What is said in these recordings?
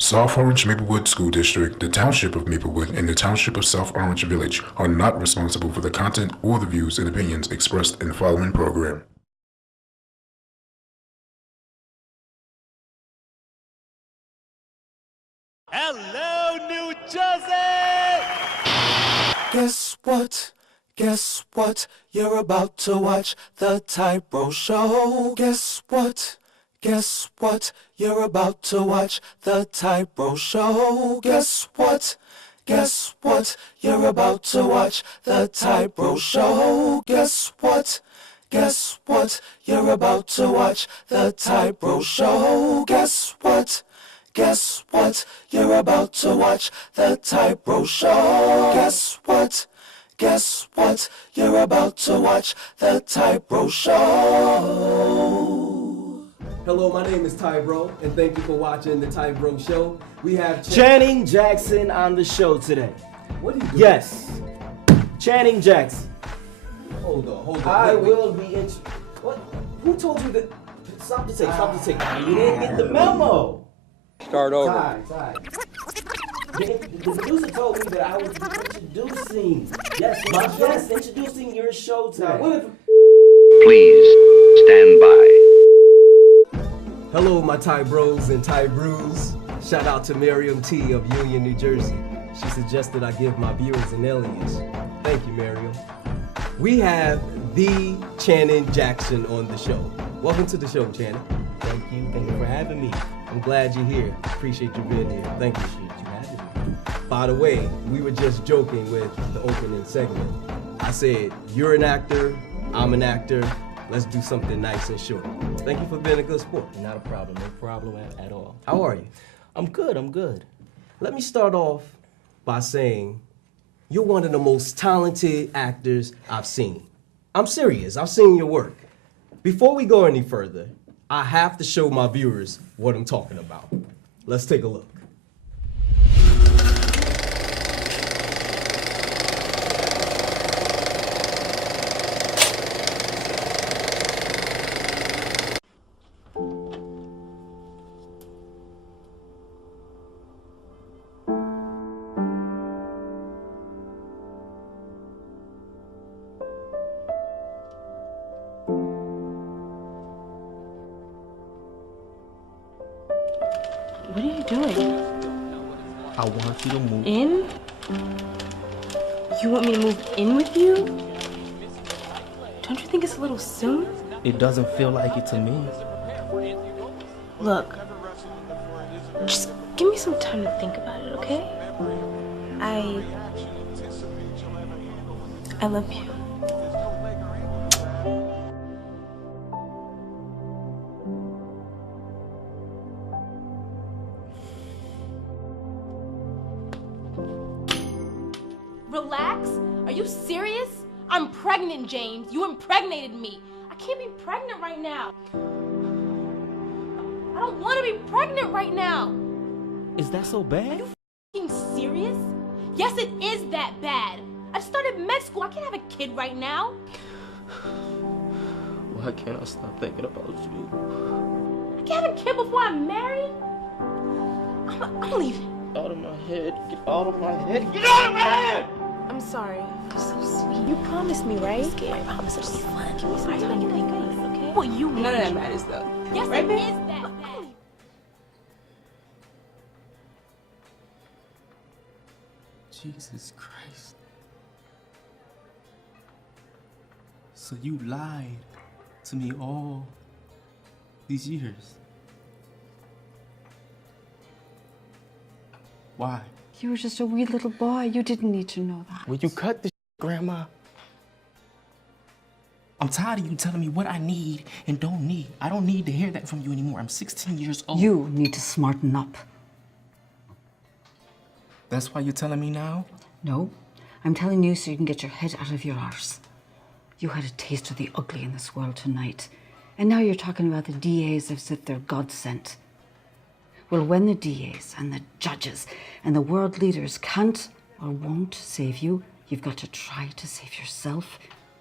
South Orange Maplewood School District, the Township of Maplewood, and the Township of South Orange Village are not responsible for the content or the views and opinions expressed in the following program. Hello, New Jersey! Guess what? Guess what? You're about to watch the TyBro Show. Guess what? Guess what? You're about to watch the TyBro Show. Guess what? Guess what? You're about to watch the TyBro Show. Guess what? Guess what? You're about to watch the TyBro Show. Guess what? Guess what? You're about to watch the TyBro Show. Guess what? Guess what? You're about to watch the TyBro Show. Hello, my name is TyBro, and thank you for watching the TyBro Show. We have Channing Jackson on the show today. What are you doing? Yes, Channing Jackson. Hold on. I Wait. will be in. What? Who told you that? Stop the tape. Stop the tape. You didn't get the memo. Start over. Ty. The producer told me that I would be introducing. Yes, introducing your show today. Please stand by. Hello, my TyBros and TyBrews. Shout out to Miriam T of Union, New Jersey. She suggested I give my viewers an alias. Thank you, Miriam. We have the Channing Jackson on the show. Welcome to the show, Channing. Thank you for having me. I'm glad you're here. Appreciate you being here. Thank you. Appreciate you having me. By the way, we were just joking with the opening segment. I said, you're an actor, I'm an actor. Let's do something nice and short. Thank you for being a good sport. Not a problem. No problem at all. How are you? I'm good. Let me start off by saying you're one of the most talented actors I've seen. I'm serious. I've seen your work. Before we go any further, I have to show my viewers what I'm talking about. Let's take a look. What are you doing? I want you to move In? You want me to move in with you? Don't you think it's a little soon? It doesn't feel like it to me. Look, just give me some time to think about it, okay? I love you. Relax? Are you serious? I'm pregnant, James. You impregnated me. I can't be pregnant right now. I don't want to be pregnant right now. Is that so bad? Are you f***ing serious? Yes, it is that bad. I started med school. I can't have a kid right now. Why can't I stop thinking about you? I can't have a kid before I'm married. I'm leaving. Out of my head. Get out of my head. Get out of my head! I'm sorry. You're so sweet. You promised me, right? I'm scared. I promise it'll be fun. Give me some time to think of this, okay? Well, you None of that matters, though. Yes, Right, it babe? is that bad. Jesus Christ. So you lied to me all these years. Why? You were just a wee little boy. You didn't need to know that. Will you cut the Grandma? I'm tired of you telling me what I need and don't need. I don't need to hear that from you anymore. I'm 16 years old. You need to smarten up. That's why you're telling me now? No, I'm telling you so you can get your head out of your arse. You had a taste of the ugly in this world tonight. And now you're talking about the DAs as if they're God sent. Well, when the DAs and the judges and the world leaders can't or won't save you, you've got to try to save yourself,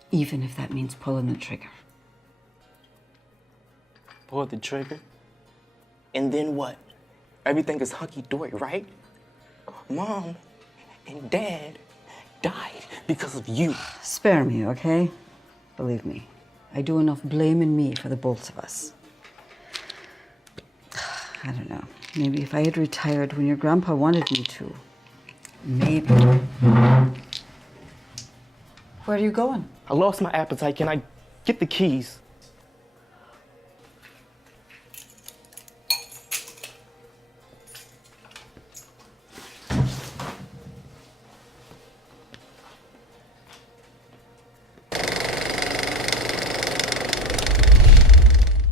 even if that means pulling the trigger. Pull the trigger? And then what? Everything is hunky-dory, right? Mom and Dad died because of you. Spare me, okay? Believe me, I do enough blaming me for the both of us. I don't know. Maybe if I had retired when your grandpa wanted me to. Maybe. Where are you going? I lost my appetite. Can I get the keys?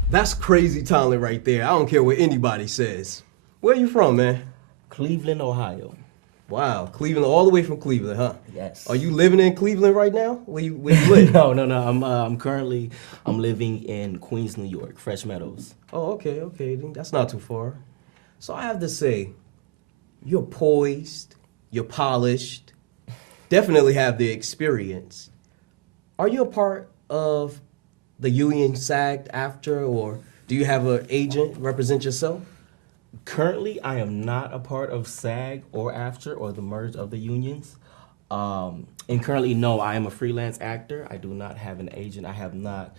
That's crazy talent right there. I don't care what anybody says. Where you from, man? Cleveland, Ohio. Wow, Cleveland, all the way from Cleveland, huh? Yes. Are you living in Cleveland right now? Where you live? No. I'm currently living in Queens, New York, Fresh Meadows. Oh, okay. That's not too far. So I have to say, you're poised, you're polished, definitely have the experience. Are you a part of the union SAG-AFTRA, or do you have an agent represent yourself? Currently, I am not a part of SAG or AFTRA or the merge of the unions. And currently, no, I am a freelance actor. I do not have an agent. I have not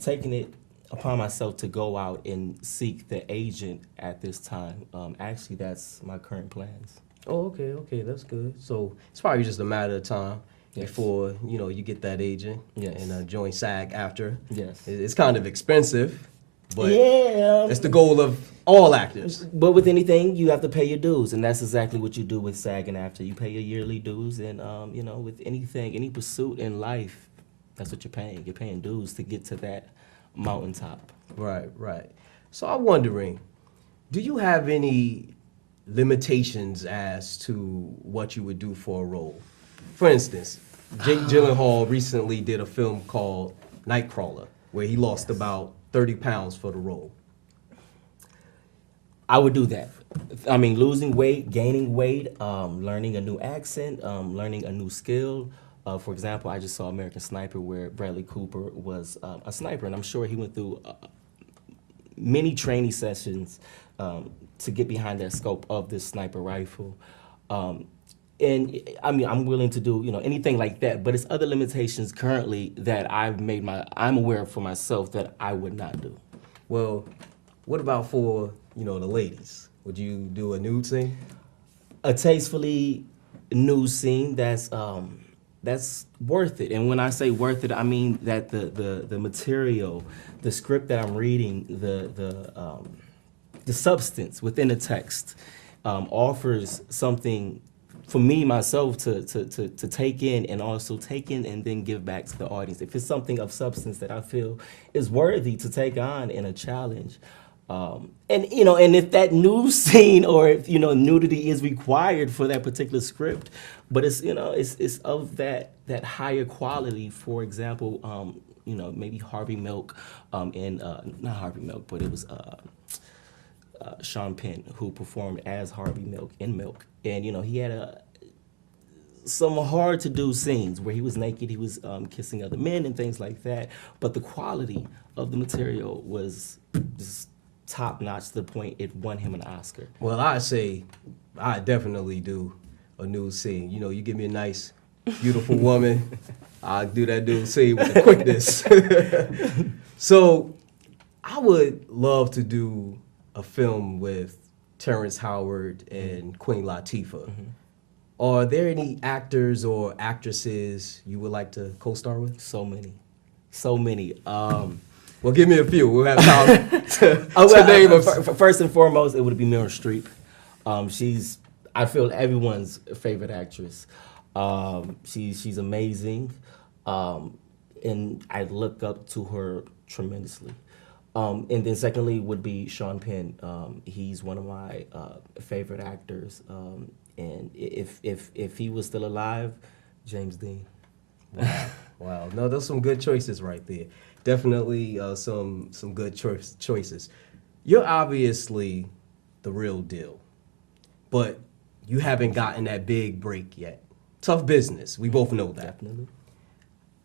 taken it upon myself to go out and seek the agent at this time. Actually, that's my current plans. Oh, okay, that's good. So it's probably just a matter of time before you get that agent and join SAG-AFTRA. Yes. It's kind of expensive, but yeah, it's the goal of all actors. But with anything, you have to pay your dues, and that's exactly what you do with SAG and AFTRA. You pay your yearly dues, and with anything, any pursuit in life, that's what you're paying. You're paying dues to get to that mountaintop. Right. So I'm wondering, do you have any limitations as to what you would do for a role? For instance, Jake Gyllenhaal recently did a film called Nightcrawler, where he lost about 30 pounds for the role. I would do that. I mean, losing weight, gaining weight, learning a new accent, learning a new skill. For example, I just saw American Sniper, where Bradley Cooper was a sniper, and I'm sure he went through many training sessions to get behind that scope of this sniper rifle. And I mean, I'm willing to do anything like that, but it's other limitations currently that I'm aware of for myself that I would not do. Well, what about for the ladies? Would you do a nude scene? A tastefully nude scene that's worth it. And when I say worth it, I mean that the material, the script that I'm reading, the substance within the text offers something for me, myself, to take in, and also take in and then give back to the audience. If it's something of substance that I feel is worthy to take on in a challenge, and if that nude scene or if nudity is required for that particular script, but it's of that higher quality. For example, maybe Harvey Milk, and not Harvey Milk, but it was Sean Penn who performed as Harvey Milk in Milk, and he had some hard to do scenes where he was naked, he was kissing other men and things like that, but the quality of the material was just top notch to the point it won him an Oscar. Well, I say I definitely do a nude scene. You give me a nice, beautiful woman, I'll do that nude scene with the quickness. So I would love to do a film with Terrence Howard and Queen Latifah. Are there any actors or actresses you would like to co-star with? So many. Well, give me a few. We'll have time to name them. First and foremost, it would be Meryl Streep. She's, I feel, everyone's favorite actress. She's amazing, and I look up to her tremendously. And then secondly would be Sean Penn. He's one of my favorite actors. And if he was still alive, James Dean. Wow. No, those are some good choices right there. Definitely some good choices. You're obviously the real deal, but you haven't gotten that big break yet. Tough business. We both know that. Definitely.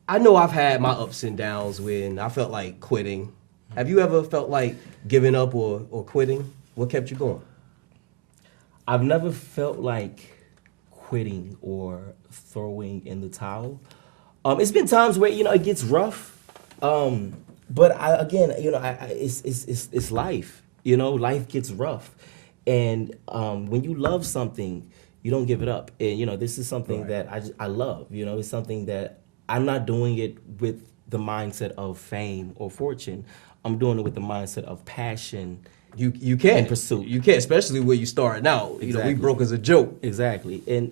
I know I've had my ups and downs when I felt like quitting. Have you ever felt like giving up or quitting? What kept you going? I've never felt like quitting or throwing in the towel. It's been times where it gets rough, but it's life. Life gets rough, and when you love something, you don't give it up. And this is something that I love. It's something that I'm not doing it with the mindset of fame or fortune. I'm doing it with the mindset of passion. You can and pursuit. You can, especially where you starting out. Exactly. We broke as a joke. Exactly, and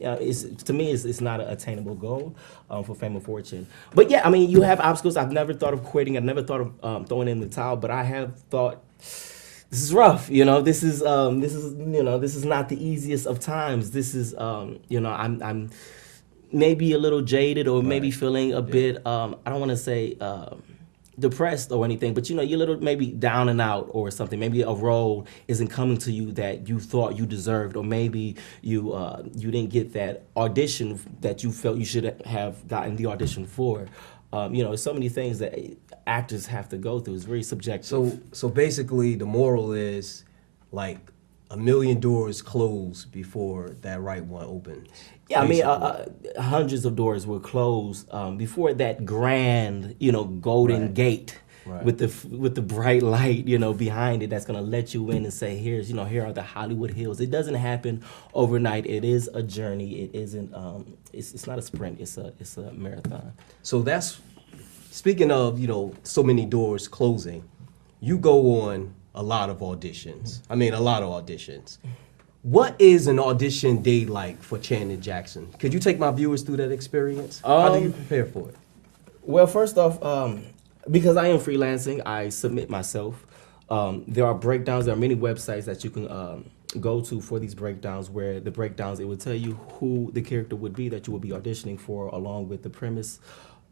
to me, it's not an attainable goal for fame or fortune. But yeah, I mean, you have obstacles. I've never thought of quitting. I've never thought of throwing in the towel. But I have thought, this is rough. This is not the easiest of times. This is I'm maybe a little jaded or maybe feeling a bit. I don't want to say. Depressed or anything, but you're a little maybe down and out or something. Maybe a role isn't coming to you that you thought you deserved, or maybe you didn't get that audition that you felt you should have gotten the audition for. So many things that actors have to go through. It's very subjective. So basically, the moral is like a million doors close before that right one opens. Yeah, I mean, hundreds of doors were closed before that grand, golden gate with the bright light, behind it that's gonna let you in and say, here are the Hollywood hills. It doesn't happen overnight. It is a journey. It isn't. It's not a sprint. It's a marathon. So that's speaking of so many doors closing. You go on a lot of auditions. I mean, a lot of auditions. What is an audition day like for Channing Jackson? Could you take my viewers through that experience? How do you prepare for it? Well, first off, because I am freelancing, I submit myself. There are breakdowns. There are many websites that you can go to for these breakdowns, where the breakdowns, it will tell you who the character would be that you will be auditioning for, along with the premise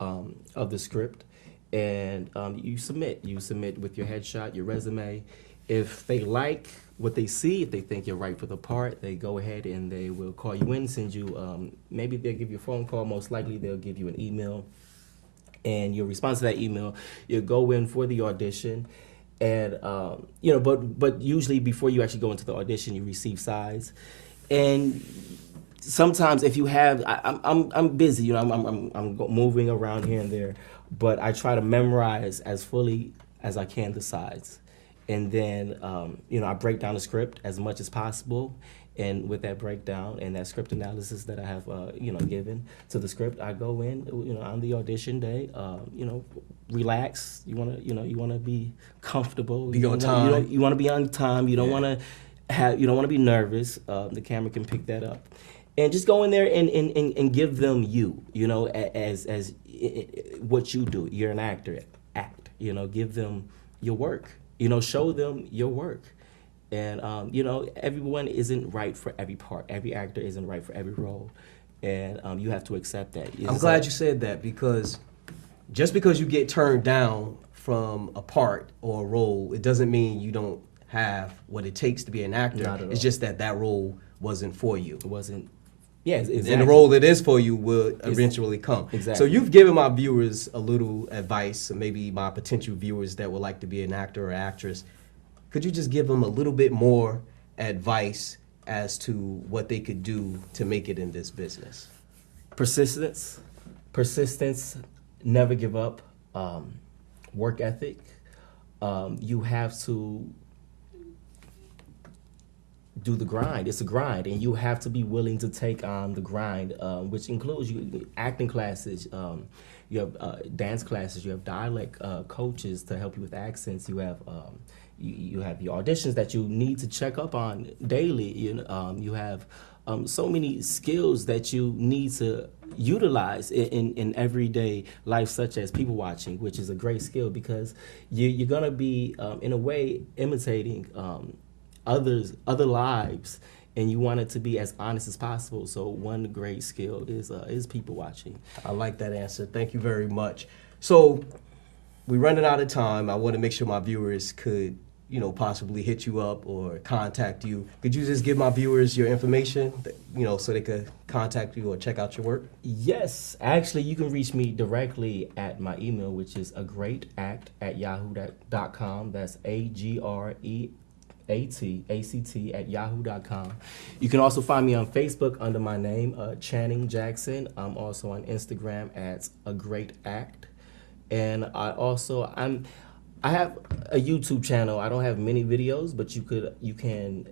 of the script. And you submit with your headshot, your resume. If they like what they see, if they think you're right for the part, they go ahead and they will call you in, send you, maybe they'll give you a phone call, most likely they'll give you an email, and you'll respond to that email. You'll go in for the audition, and but usually before you actually go into the audition, you receive sides, and sometimes if you have, I'm busy, I'm moving around here and there, but I try to memorize as fully as I can the sides. And then, I break down the script as much as possible. And with that breakdown and that script analysis that I have, given to the script, I go in, on the audition day, relax. You want to be comfortable. Be on time. You want to be on time. You don't want to be nervous. The camera can pick that up. And just go in there and give them as what you do. You're an actor. Act. Give them your work. Show them your work. And, everyone isn't right for every part. Every actor isn't right for every role. And you have to accept that. I'm glad you said that, because just because you get turned down from a part or a role, it doesn't mean you don't have what it takes to be an actor. Not at all. It's just that role wasn't for you. It wasn't. Yeah, exactly. And the role that is for you will eventually come. Exactly. So you've given my viewers a little advice, maybe my potential viewers that would like to be an actor or actress. Could you just give them a little bit more advice as to what they could do to make it in this business? Persistence, never give up, work ethic. You have to do the grind. It's a grind, and you have to be willing to take on the grind, which includes acting classes, you have dance classes, you have dialect coaches to help you with accents, you have you have your auditions that you need to check up on daily. You have so many skills that you need to utilize in everyday life, such as people watching, which is a great skill, because you're gonna be in a way imitating other lives, and you want it to be as honest as possible. So one great skill is people watching. I like that answer. Thank you very much. So we're running out of time. I want to make sure my viewers could, possibly hit you up or contact you. Could you just give my viewers your information, so they could contact you or check out your work? Yes, actually, you can reach me directly at my email, which is agreatact@yahoo.com. That's ACT@yahoo.com. You can also find me on Facebook under my name, Channing Jackson. I'm also on Instagram at A Great Act. And I have a YouTube channel. I don't have many videos, but you can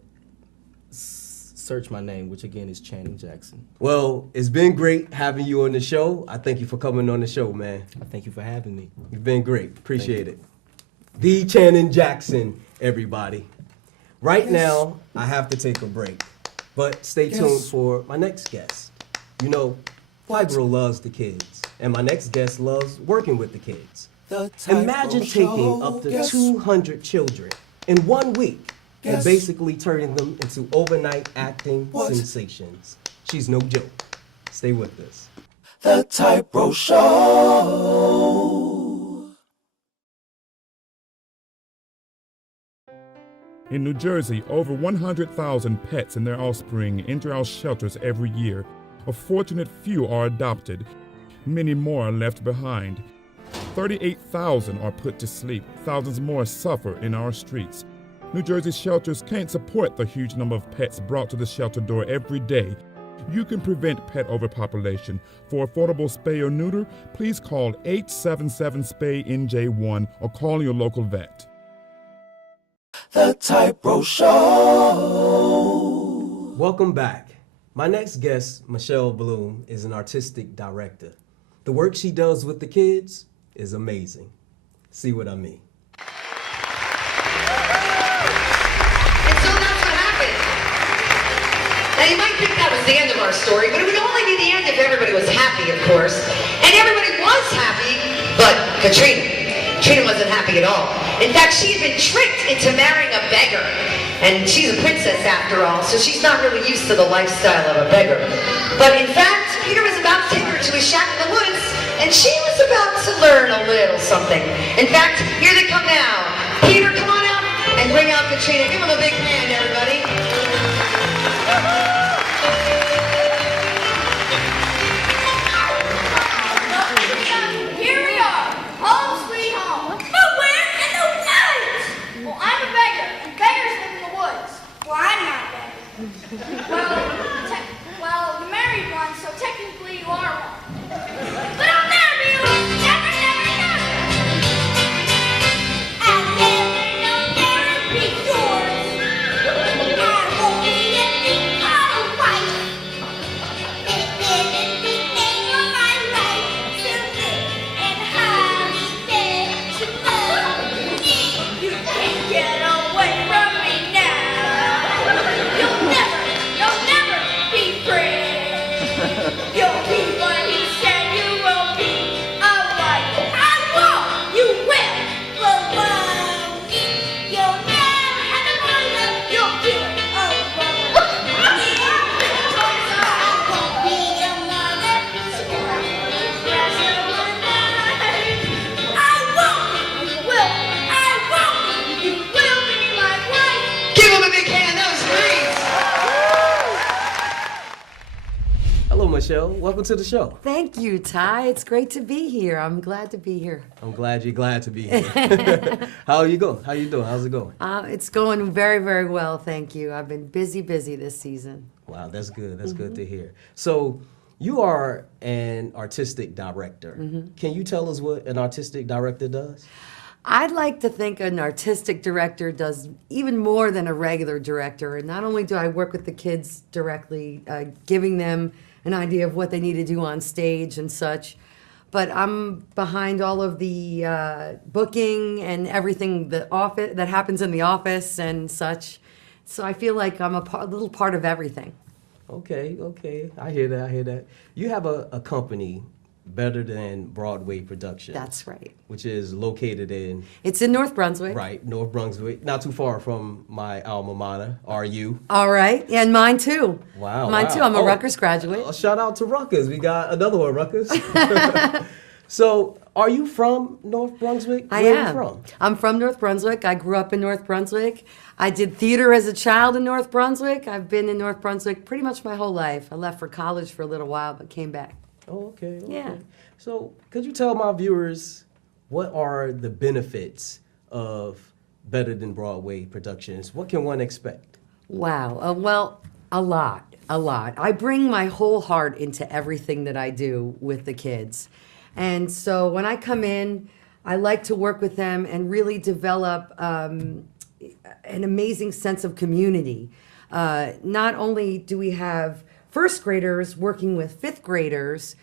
search my name, which again is Channing Jackson. Well, it's been great having you on the show. I thank you for coming on the show, man. I thank you for having me. You've been great. Appreciate it. The Channing Jackson, everybody. Right now, I have to take a break, but stay tuned for my next guest. You know, TyBro loves the kids, and my next guest loves working with the kids. Imagine taking up to 200 children in 1 week and basically turning them into overnight acting sensations. She's no joke. Stay with us. The TyBro Show. In New Jersey, over 100,000 pets and their offspring enter our shelters every year. A fortunate few are adopted. Many more are left behind. 38,000 are put to sleep. Thousands more suffer in our streets. New Jersey shelters can't support the huge number of pets brought to the shelter door every day. You can prevent pet overpopulation. For affordable spay or neuter, please call 877-SPAY-NJ1 or call your local vet. The TyBro Show. Welcome back. My next guest, Michele Bloom, is an artistic director. The work she does with the kids is amazing. See what I mean. And so that's what happened. Now you might think that was the end of our story, but it would only be the end if everybody was happy, of course. And everybody was happy, but Katrina wasn't happy at all. In fact, she had been tricked into marrying a beggar. And she's a princess after all, so she's not really used to the lifestyle of a beggar. But in fact, Peter was about to take her to his shack in the woods, and she was about to learn a little something. In fact, here they come now. Peter, come on out and bring out Katrina. Give him a big hand, everybody. Here we are, home sweet home. But where in the woods? Well, I'm a beggar, and beggars live in the woods. Well, I'm not a beggar. Well, you married one, so technically you are one. But I'll never be one. Never, never, never. I'll never be yours. I won't be anything but a wife. It didn't remain on my life to live and happiness to love me. You can't get away from me now. You'll never be free. You'll be what he said you will be. A wife. I won't. You will. But love me. You'll never have to wonder. You'll do it alone. I won't be a mother. So for the rest of my life. I won't. You will. I won't. You will be my wife. Give him a big hand, that was great. Hello, Michele. Welcome to the show. Thank you, Ty. It's great to be here. I'm glad to be here. I'm glad you're glad to be here. How are you going? How you doing? How's it going? It's going very, very well, thank you. I've been busy this season. Wow, that's good. That's good to hear. So you are an artistic director. Can you tell us what an artistic director does? I'd like to think an artistic director does even more than a regular director. And not only do I work with the kids directly, giving them an idea of what they need to do on stage and such, but I'm behind all of the booking and everything that happens in the office and such. So I feel like I'm a little part of everything. Okay. I hear that. You have a company, Better Than Broadway Production. That's right. Which is located in... It's in North Brunswick. Right, North Brunswick. Not too far from my alma mater, RU. All right, and mine too. Wow. Mine too. I'm a Rutgers graduate. Shout out to Rutgers. We got another one, Rutgers. So, are you from North Brunswick? I Where am. Are you from? I'm from North Brunswick. I grew up in North Brunswick. I did theater as a child in North Brunswick. I've been in North Brunswick pretty much my whole life. I left for college for a little while, but came back. Oh, okay. Yeah. So, could you tell my viewers what are the benefits of better than Broadway productions? What can one expect? Wow. Well, a lot. I bring my whole heart into everything that I do with the kids. And so when I come in, I like to work with them and really develop an amazing sense of community. Not only do we have first graders working with fifth graders,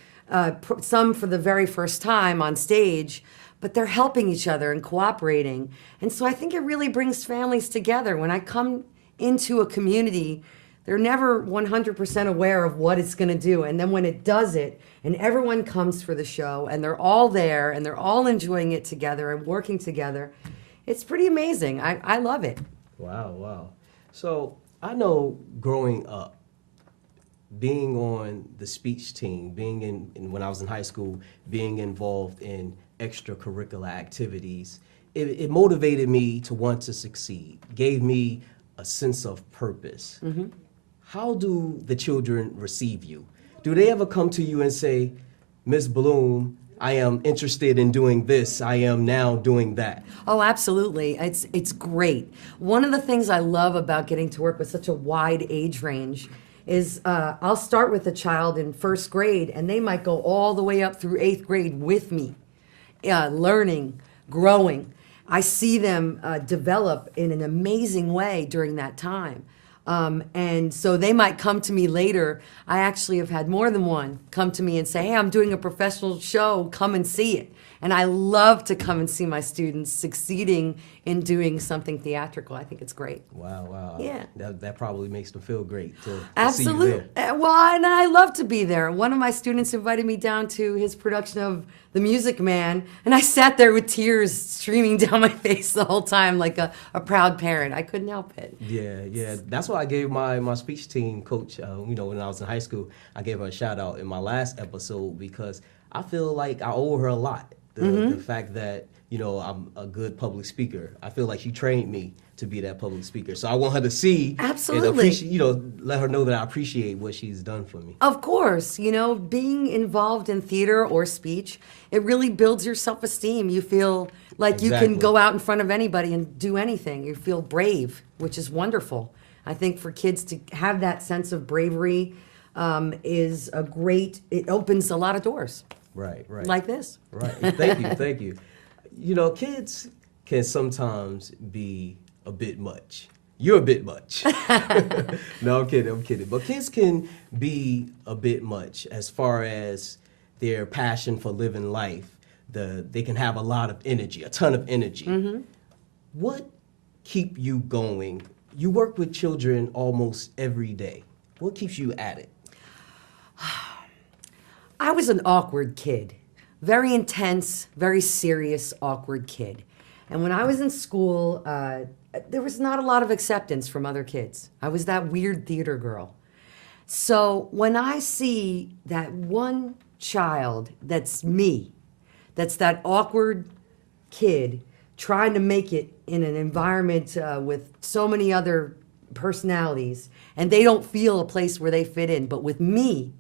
some for the very first time on stage, but they're helping each other and cooperating. And so I think it really brings families together. When I come into a community, they're never 100% aware of what it's going to do. And then when it does it, and everyone comes for the show, and they're all there, and they're all enjoying it together and working together, it's pretty amazing. I love it. Wow. So I know growing up, being on the speech team, being in when I was in high school, being involved in extracurricular activities, it motivated me to want to succeed, gave me a sense of purpose. Mm-hmm. How do the children receive you? Do they ever come to you and say, Miss Bloom, I am interested in doing this, I am now doing that? Oh, absolutely. It's great. One of the things I love about getting to work with such a wide age range is I'll start with a child in first grade, and they might go all the way up through 8th grade with me, learning, growing. I see them develop in an amazing way during that time. And so they might come to me later. I actually have had more than one come to me and say, hey, I'm doing a professional show, come and see it. And I love to come and see my students succeeding in doing something theatrical. I think it's great. Wow. Yeah. That probably makes them feel great to Absolutely. see you there. Well, and I love to be there. One of my students invited me down to his production of The Music Man, and I sat there with tears streaming down my face the whole time like a proud parent. I couldn't help it. Yeah. That's why I gave my speech team coach, when I was in high school, I gave her a shout out in my last episode because I feel like I owe her a lot. The fact that, I'm a good public speaker. I feel like she trained me to be that public speaker. So I want her to see Absolutely. and appreciate, let her know that I appreciate what she's done for me. Of course, being involved in theater or speech, it really builds your self-esteem. You feel like you can go out in front of anybody and do anything. You feel brave, which is wonderful. I think for kids to have that sense of bravery is it opens a lot of doors. Right. Like this. Right. Thank you. Kids can sometimes be a bit much. You're a bit much. No, I'm kidding. But kids can be a bit much as far as their passion for living life. They can have a lot of energy, a ton of energy. Mm-hmm. What keep you going? You work with children almost every day. What keeps you at it? I was an awkward kid, very intense, very serious, awkward kid. And when I was in school, there was not a lot of acceptance from other kids. I was that weird theater girl. So when I see that one child that's me, that's that awkward kid trying to make it in an environment with so many other personalities, and they don't feel a place where they fit in, but with me,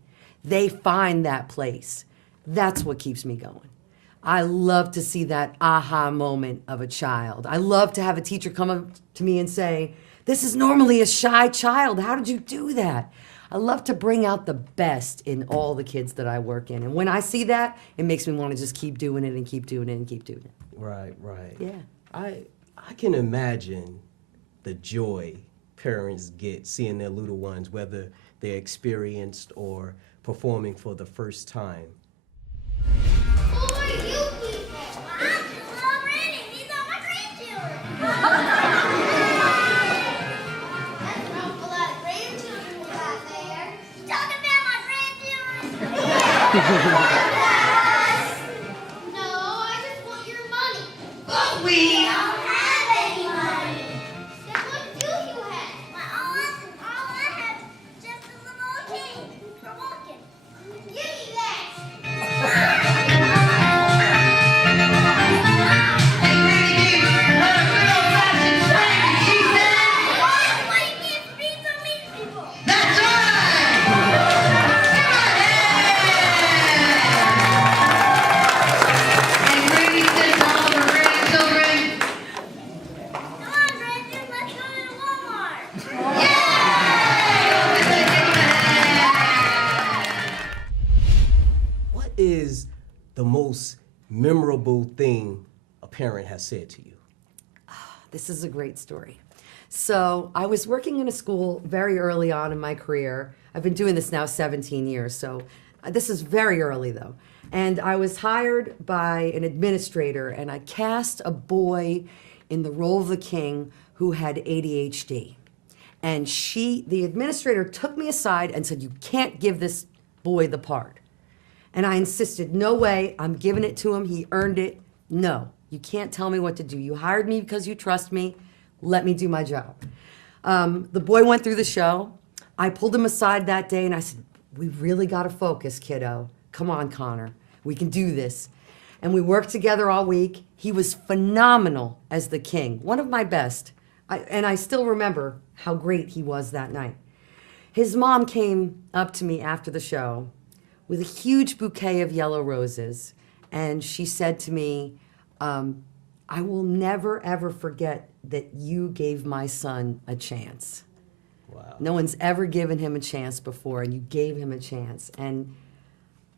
they find that place. That's what keeps me going. I love to see that aha moment of a child. I love to have a teacher come up to me and say, this is normally a shy child. How did you do that? I love to bring out the best in all the kids that I work in. And when I see that, it makes me want to just keep doing it and keep doing it and keep doing it. Right. Yeah. I can imagine the joy parents get seeing their little ones, whether they're experienced or performing for the first time. Who are you people? I'm just Brandon. These are my grandchildren. That's an awful lot of grandchildren we got there. You talking about my grandchildren? No, I just want your money. But we don't have any money. Then what do you have? All I have is just a little cane for walking. Give me that. That's right! most memorable thing a parent has said to you? This is a great story. So I was working in a school very early on in my career. I've been doing this now 17 years, so this is very early though. And I was hired by an administrator, and I cast a boy in the role of the king who had ADHD. And the administrator took me aside and said, "You can't give this boy the part." And I insisted, "No way, I'm giving it to him, he earned it. No, you can't tell me what to do. You hired me because you trust me. Let me do my job." The boy went through the show. I pulled him aside that day and I said, "We really got to focus, kiddo. Come on, Connor. We can do this." And we worked together all week. He was phenomenal as the king, one of my best. And I still remember how great he was that night. His mom came up to me after the show with a huge bouquet of yellow roses. And she said to me, "I will never, ever forget that you gave my son a chance. Wow. No one's ever given him a chance before, and you gave him a chance." And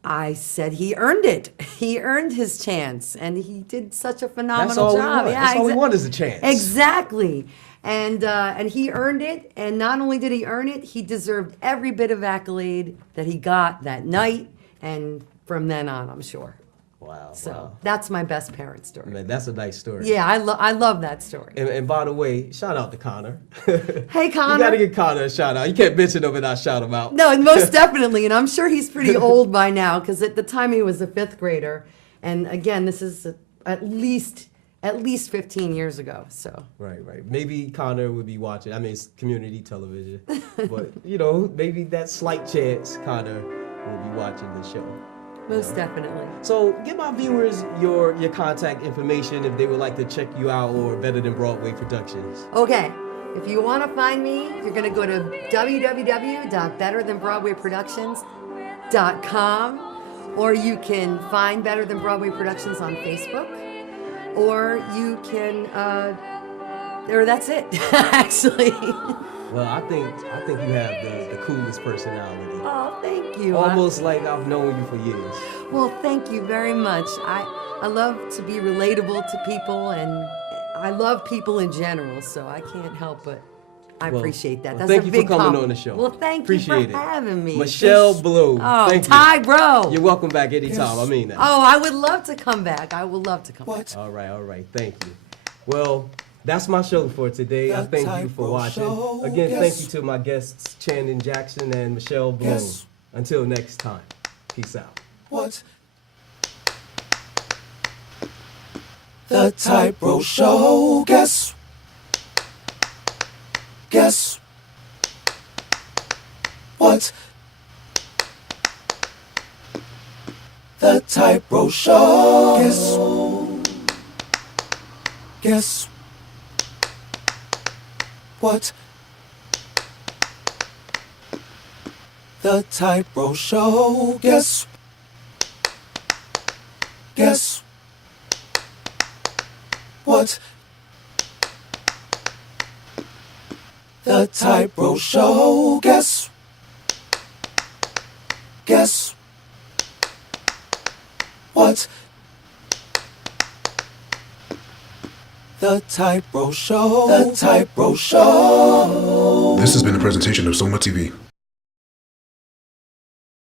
I said he earned it. He earned his chance, and he did such a phenomenal job. That's all we want is a chance. Exactly. And he earned it, and not only did he earn it, he deserved every bit of accolade that he got that night, and from then on, I'm sure. Wow. So that's my best parent story. Man, that's a nice story. Yeah, I love that story. And by the way, shout out to Connor. Hey, Connor. You gotta give Connor a shout out. You can't mention him and not shout him out. No, most definitely. And I'm sure he's pretty old by now, because at the time he was a 5th grader. And again, this is at least 15 years ago. So. Right. Maybe Connor would be watching. I mean, it's community television. But, you know, maybe that slight chance Connor will be watching the show. Most definitely. So give my viewers your contact information if they would like to check you out, or Better Than Broadway Productions. Okay. If you want to find me, you're going to go to www.betterthanbroadwayproductions.com, or you can find Better Than Broadway Productions on Facebook, or you can, or that's it, actually. Well, I think you have the coolest personality. Oh, thank you. Almost like I've known you for years. Well, thank you very much. I love to be relatable to people, and I love people in general, so I can't help but appreciate that. That's thank a you big for coming compliment. on the show. Well, thank Appreciate you for it. having me. Michele Blue. Oh, thank you. TyBro. You're welcome back anytime. I mean that. Oh, I would love to come back. I would love to come back. All right. Thank you. Well, that's my show for today. I thank you for watching. Again, thank you to my guests, Channing Jackson and Michele Bloom. Until next time, peace out. What? The TyBro Show. Guess. What? The TyBro Show. Guess. What? The TyBro Show. Guess. What? The TyBro Show. Guess. What? The TyBro Show. The TyBro Show. This has been a presentation of Soma TV.